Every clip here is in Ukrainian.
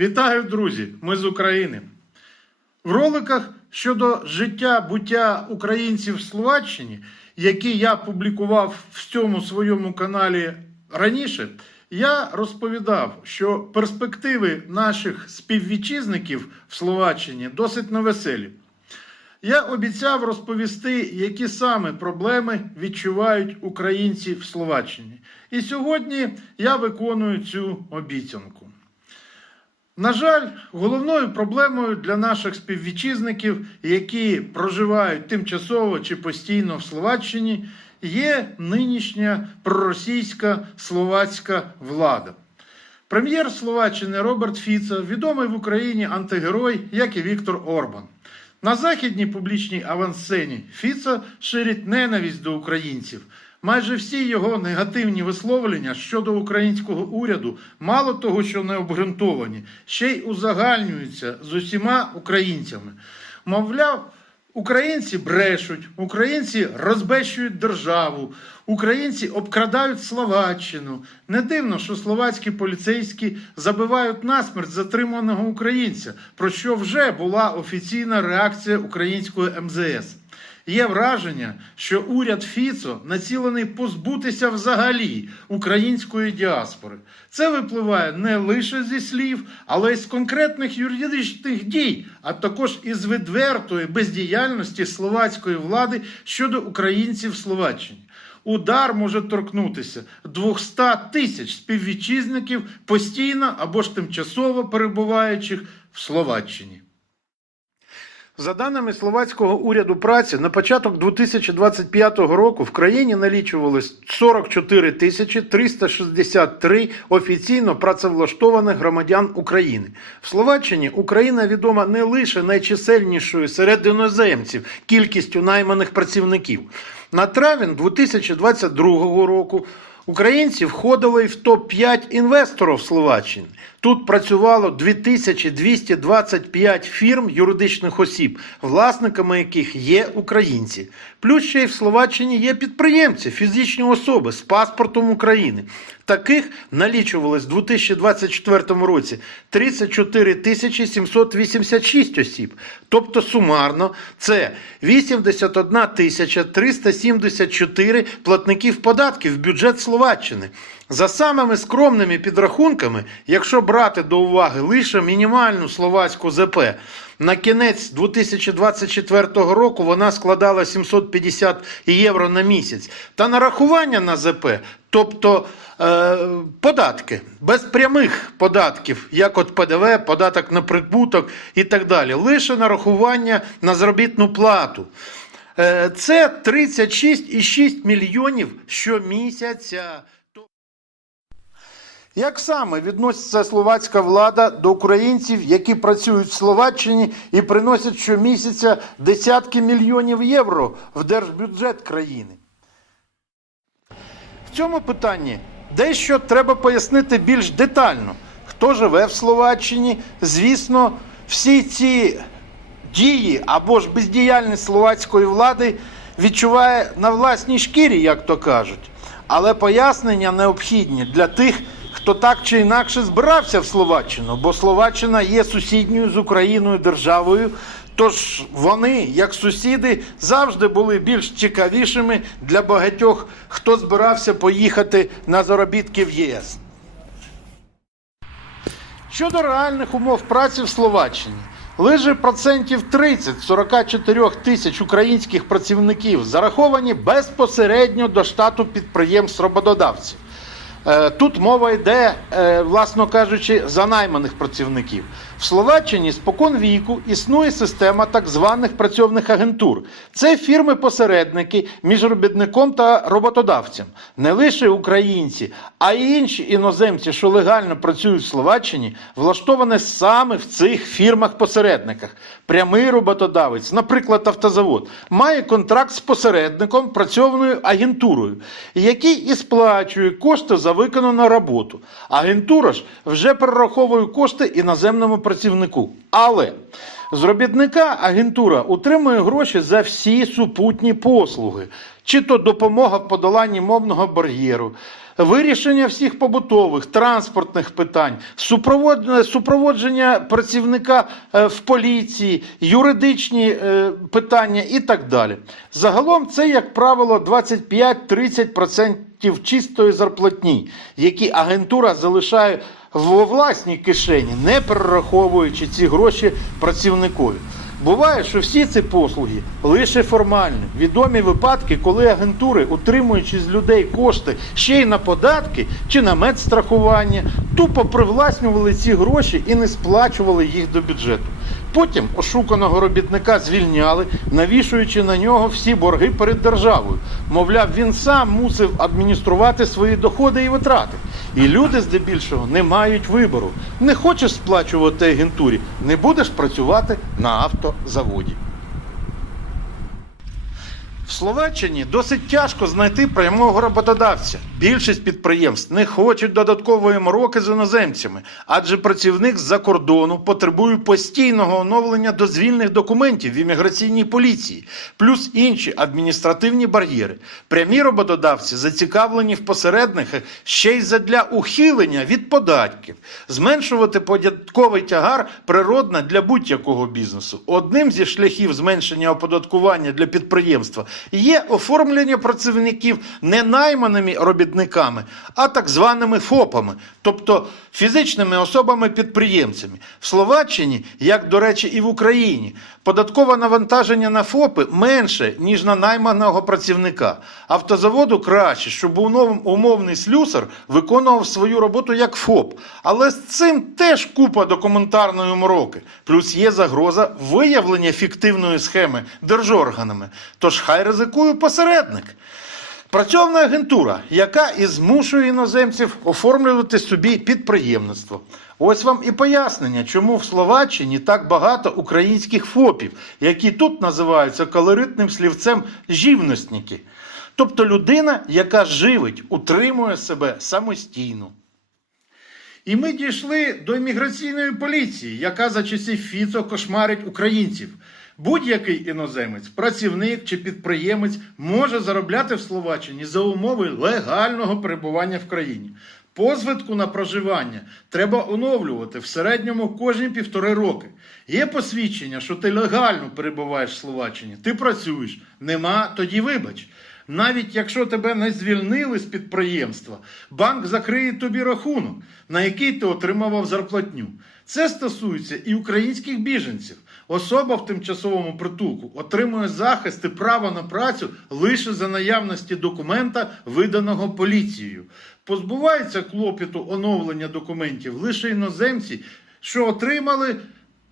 Вітаю, друзі! Ми з України. В роликах щодо життя буття українців в Словаччині, які я публікував в цьому своєму каналі раніше, я розповідав, що перспективи наших співвітчизників в Словаччині досить невеселі. Я обіцяв розповісти, які саме проблеми відчувають українці в Словаччині. І сьогодні я виконую цю обіцянку. На жаль, головною проблемою для наших співвітчизників, які проживають тимчасово чи постійно в Словаччині, є нинішня проросійська словацька влада. Прем'єр Словаччини Роберт Фіцо, відомий в Україні антигерой, як і Віктор Орбан. На західній публічній авансцені Фіцо ширить ненависть до українців. Майже всі його негативні висловлення щодо українського уряду, мало того, що не обґрунтовані, ще й узагальнюються з усіма українцями. Мовляв, українці брешуть, українці розбещують державу, українці обкрадають Словаччину. Не дивно, що словацькі поліцейські забивають насмерть затриманого українця, про що вже була офіційна реакція української МЗС. Є враження, що уряд Фіцо націлений позбутися взагалі української діаспори. Це випливає не лише зі слів, але й з конкретних юридичних дій, а також із відвертої бездіяльності словацької влади щодо українців Словаччині. Удар може торкнутися 200 тисяч співвітчизників постійно або ж тимчасово перебуваючих в Словаччині. За даними словацького уряду праці, на початок 2025 року в країні налічувалось 44 тисячі 363 офіційно працевлаштованих громадян України. В Словаччині Україна відома не лише найчисельнішою серед іноземців кількістю найманих працівників. На травень 2022 року Українці входили в топ-5 інвесторів Словаччини. Тут працювало 2225 фірм юридичних осіб, власниками яких є українці. Плюс ще й в Словаччині є підприємці, фізичні особи з паспортом України. Таких налічувалось в 2024 році 34 тисячі 786 осіб. Тобто сумарно це 81 тисяча 374 платників податків в бюджет Словаччини. За самими скромними підрахунками, якщо брати до уваги лише мінімальну словацьку ЗП, на кінець 2024 року вона складала 750 євро на місяць. Та нарахування на ЗП, тобто е, податки, без прямих податків, як от ПДВ, податок на прибуток і так далі, лише нарахування на заробітну плату. Е, це 36,6 мільйонів щомісяця. Як саме відноситься словацька влада до українців, які працюють в Словаччині і приносять щомісяця десятки мільйонів євро в держбюджет країни? В цьому питанні дещо треба пояснити більш детально. Хто живе в Словаччині, звісно, всі ці дії або ж бездіяльність словацької влади відчуває на власній шкірі, як то кажуть. Але пояснення необхідні для тих, хто так чи інакше збирався в Словаччину, бо Словаччина є сусідньою з Україною державою. Тож вони, як сусіди, завжди були більш цікавішими для багатьох, хто збирався поїхати на заробітки в ЄС. Щодо реальних умов праці в Словаччині, лише процентів 30 з 44 тисяч українських працівників зараховані безпосередньо до штату підприємств роботодавців. Е, Тут мова йде, е, власно кажучи, за найманих працівників. В Словаччині спокон віку існує система так званих працьовних агентур. Це фірми-посередники між робітником та роботодавцем. Не лише українці, а й інші іноземці, що легально працюють в Словаччині, влаштовані саме в цих фірмах-посередниках. Прямий роботодавець, наприклад, автозавод, має контракт з посередником працьовною агентурою, який і сплачує кошти за виконану роботу. Агентура ж вже перераховує кошти іноземному працівнику. Але з робітника агентура утримує гроші за всі супутні послуги, чи то допомога в подоланні мовного бар'єру, вирішення всіх побутових, транспортних питань, супроводження працівника е, в поліції, юридичні е, питання і так далі. Загалом це, як правило, 25-30% чистої зарплатні, які агентура залишає в власній кишені, не перераховуючи ці гроші працівникові. Буває, що всі ці послуги лише формальні. Відомі випадки, коли агентури, утримуючи з людей кошти ще й на податки чи на медстрахування, тупо привласнювали ці гроші і не сплачували їх до бюджету. Потім ошуканого робітника звільняли, навішуючи на нього всі борги перед державою. Мовляв, він сам мусив адмініструвати свої доходи і витрати. І люди здебільшого не мають вибору. Не хочеш сплачувати агентурі, не будеш працювати на автозаводі. В Словаччині досить тяжко знайти прямого роботодавця. Більшість підприємств не хочуть додаткової мороки з іноземцями, адже працівник з-за кордону потребує постійного оновлення дозвільних документів в імміграційній поліції, плюс інші адміністративні бар'єри. Прямі роботодавці зацікавлені в посередниках ще й задля ухилення від податків. Зменшувати податковий тягар природна для будь-якого бізнесу. Одним зі шляхів зменшення оподаткування для підприємства є оформлення працівників не найманими робітниками, а так званими ФОПами, тобто фізичними особами-підприємцями. В Словаччині, як до речі, і в Україні, податкове навантаження на ФОПи менше, ніж на найманого працівника. Автозаводу краще, щоб умовний слюсар виконував свою роботу як ФОП. Але з цим теж купа документарної мороки. Плюс є загроза виявлення фіктивної схеми держорганами. Тож хай ризикує посередник. Працьовна агентура, яка і змушує іноземців оформлювати собі підприємництво. Ось вам і пояснення, чому в Словаччині так багато українських ФОПів, які тут називаються колоритним слівцем жівностники. Тобто людина, яка живить, утримує себе самостійно. І ми дійшли до імміграційної поліції, яка за часів Фіцо кошмарить українців. Будь-який іноземець, працівник чи підприємець може заробляти в Словаччині за умови легального перебування в країні. Позвитку на проживання треба оновлювати в середньому кожні півтори роки. Є посвідчення, що ти легально перебуваєш в Словаччині, ти працюєш. Нема, тоді вибач. Навіть якщо тебе не звільнили з підприємства, банк закриє тобі рахунок, на який ти отримував зарплатню. Це стосується і українських біженців. Особа в тимчасовому притулку отримує захист і право на працю лише за наявності документа, виданого поліцією. Позбуваються клопіту оновлення документів лише іноземці, що отримали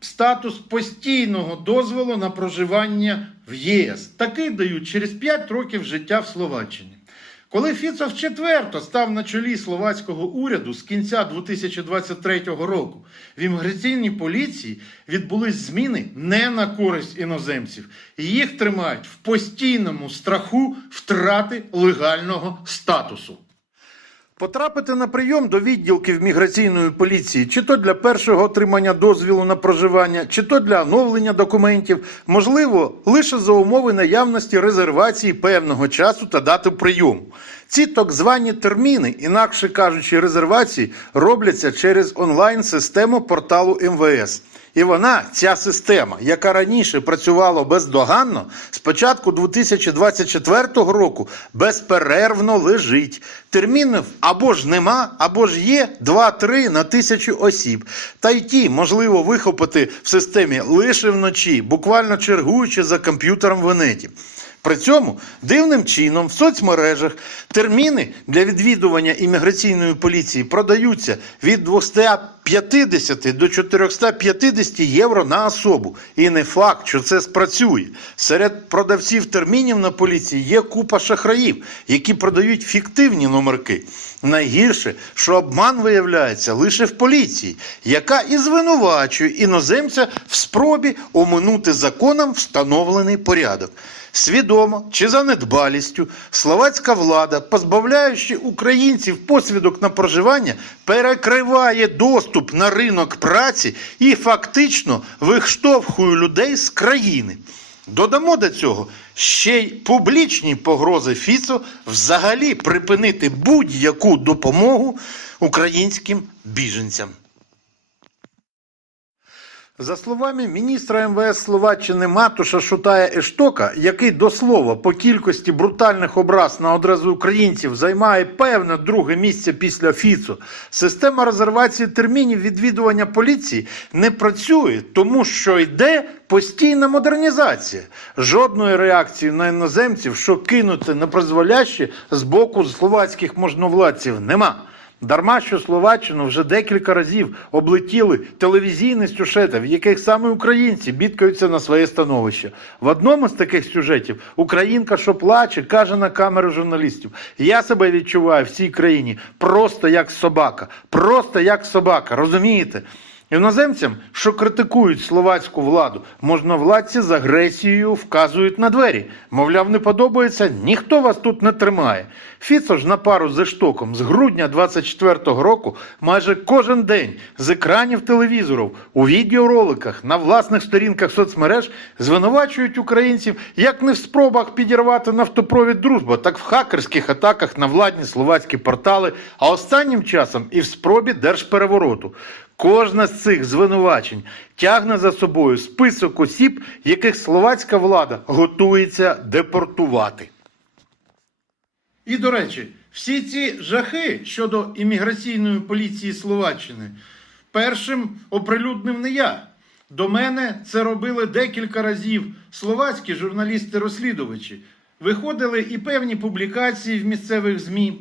статус постійного дозволу на проживання в єС. Такий дають через 5 років життя в Словаччині. Коли Фіцо вчетверто став на чолі словацького уряду з кінця 2023 року, в імміграційній поліції відбулись зміни не на користь іноземців. Їх тримають в постійному страху втрати легального статусу. Потрапити на прийом до відділків міграційної поліції, чи то для першого отримання дозвілу на проживання, чи то для оновлення документів, можливо, лише за умови наявності резервації певного часу та дати прийому. Ці так звані терміни, інакше кажучи, резервації, робляться через онлайн-систему порталу МВС. І вона, ця система, яка раніше працювала бездоганно, з початку 2024 року безперервно лежить. Термінів або ж нема, або ж є 2-3 на тисячу осіб. Та й ті можливо вихопити в системі лише вночі, буквально чергуючи за комп'ютером в інеті. При цьому дивним чином в соцмережах терміни для відвідування імміграційної поліції продаються від 250 до 450 євро на особу. І не факт, що це спрацює. Серед продавців термінів на поліції є купа шахраїв, які продають фіктивні номерки. Найгірше, що обман виявляється лише в поліції, яка і звинувачує іноземця в спробі оминути законом встановлений порядок. Свідомо чи за недбалістю словацька влада, позбавляючи українців посвідок на проживання, перекриває доступ на ринок праці і фактично виштовхує людей з країни. Додамо до цього ще й публічні погрози Фіцо взагалі припинити будь-яку допомогу українським біженцям. За словами міністра МВС Словаччини Матуша Шутая Ештока, який до слова по кількості брутальних образ на одразу українців займає певне друге місце після Фіцу, система резервації термінів відвідування поліції не працює, тому що йде постійна модернізація. Жодної реакції на іноземців, що кинути на призволяще з боку словацьких можновладців, нема. Дарма, що Словаччину вже декілька разів облетіли телевізійні сюжети, в яких саме українці бідкаються на своє становище. В одному з таких сюжетів українка, що плаче, каже на камеру журналістів: Я себе відчуваю в цій країні просто як собака, просто як собака. Розумієте? Іноземцям, що критикують словацьку владу, можновладці з агресією вказують на двері. Мовляв, не подобається, ніхто вас тут не тримає. Фіцо ж на пару з Ештоком з грудня 24-го року майже кожен день з екранів телевізорів, у відеороликах, на власних сторінках соцмереж звинувачують українців як не в спробах підірвати нафтопровід дружба, так в хакерських атаках на владні словацькі портали, а останнім часом і в спробі держперевороту. Кожна з цих звинувачень тягне за собою список осіб, яких словацька влада готується депортувати. І до речі, всі ці жахи щодо імміграційної поліції Словаччини першим оприлюднив не я. До мене це робили декілька разів словацькі журналісти-розслідувачі. Виходили і певні публікації в місцевих ЗМІ.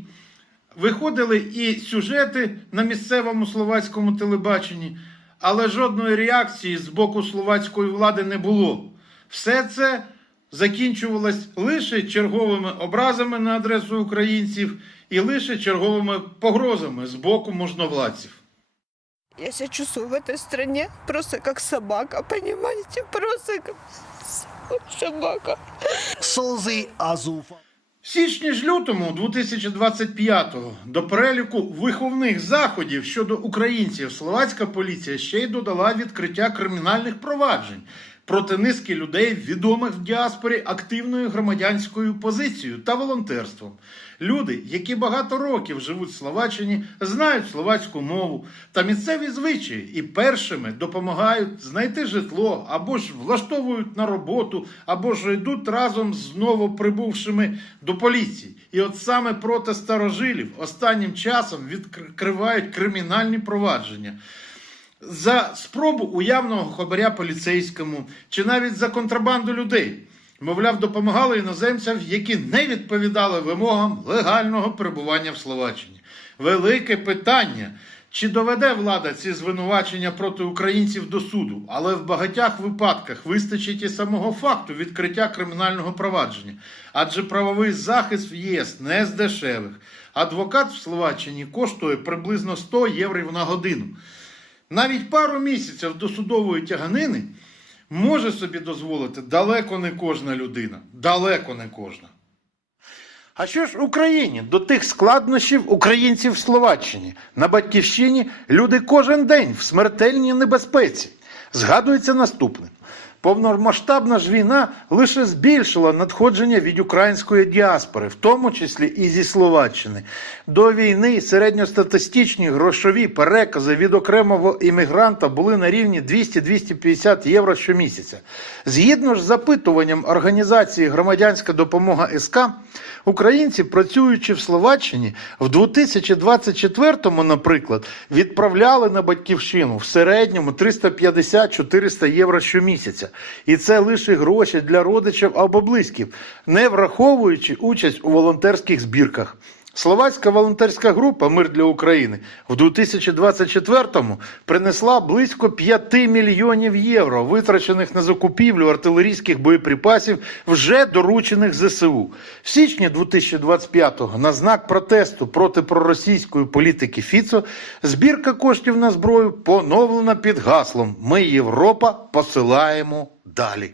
Виходили і сюжети на місцевому словацькому телебаченні, але жодної реакції з боку словацької влади не було. Все це закінчувалось лише черговими образами на адресу українців і лише черговими погрозами з боку можновладців. Я себя чувствую в этой стране просто как собака, понимаете? Просто как собака. Слзи Азуфа. Січні ж лютому 2025-го до переліку виховних заходів щодо українців словацька поліція ще й додала відкриття кримінальних проваджень проти низки людей, відомих в діаспорі активною громадянською позицією та волонтерством. Люди, які багато років живуть в Словаччині, знають словацьку мову та місцеві звичаї і першими допомагають знайти житло або ж влаштовують на роботу, або ж йдуть разом з новоприбувшими до поліції. І от саме проти старожилів останнім часом відкривають кримінальні провадження за спробу уявного хабаря поліцейському чи навіть за контрабанду людей. Мовляв, допомагали іноземцям, які не відповідали вимогам легального перебування в Словаччині. Велике питання. Чи доведе влада ці звинувачення проти українців до суду, але в багатьох випадках вистачить і самого факту відкриття кримінального провадження, адже правовий захист в ЄС не з дешевих. Адвокат в Словаччині коштує приблизно 100 євро на годину. Навіть пару місяців до судової тяганини може собі дозволити далеко не кожна людина. Далеко не кожна. А що ж Україні до тих складнощів українців в Словаччині? На батьківщині люди кожен день в смертельній небезпеці. Згадується наступне. Повномасштабна ж війна лише збільшила надходження від української діаспори, в тому числі і зі Словаччини. До війни середньостатистичні грошові перекази від окремого іммігранта були на рівні 200-250 євро щомісяця. Згідно з запитуванням організації Громадянська допомога СК, українці, працюючи в Словаччині, в 2024-му, наприклад, відправляли на батьківщину в середньому 350-400 євро щомісяця. І це лише гроші для родичів або близьких, не враховуючи участь у волонтерських збірках. Словацька волонтерська група Мир для України в 2024-му принесла близько 5 мільйонів євро, витрачених на закупівлю артилерійських боєприпасів, вже доручених ЗСУ. В січні 2025-го на знак протесту проти проросійської політики Фіцо збірка коштів на зброю поновлена під гаслом Ми Європа посилаємо далі.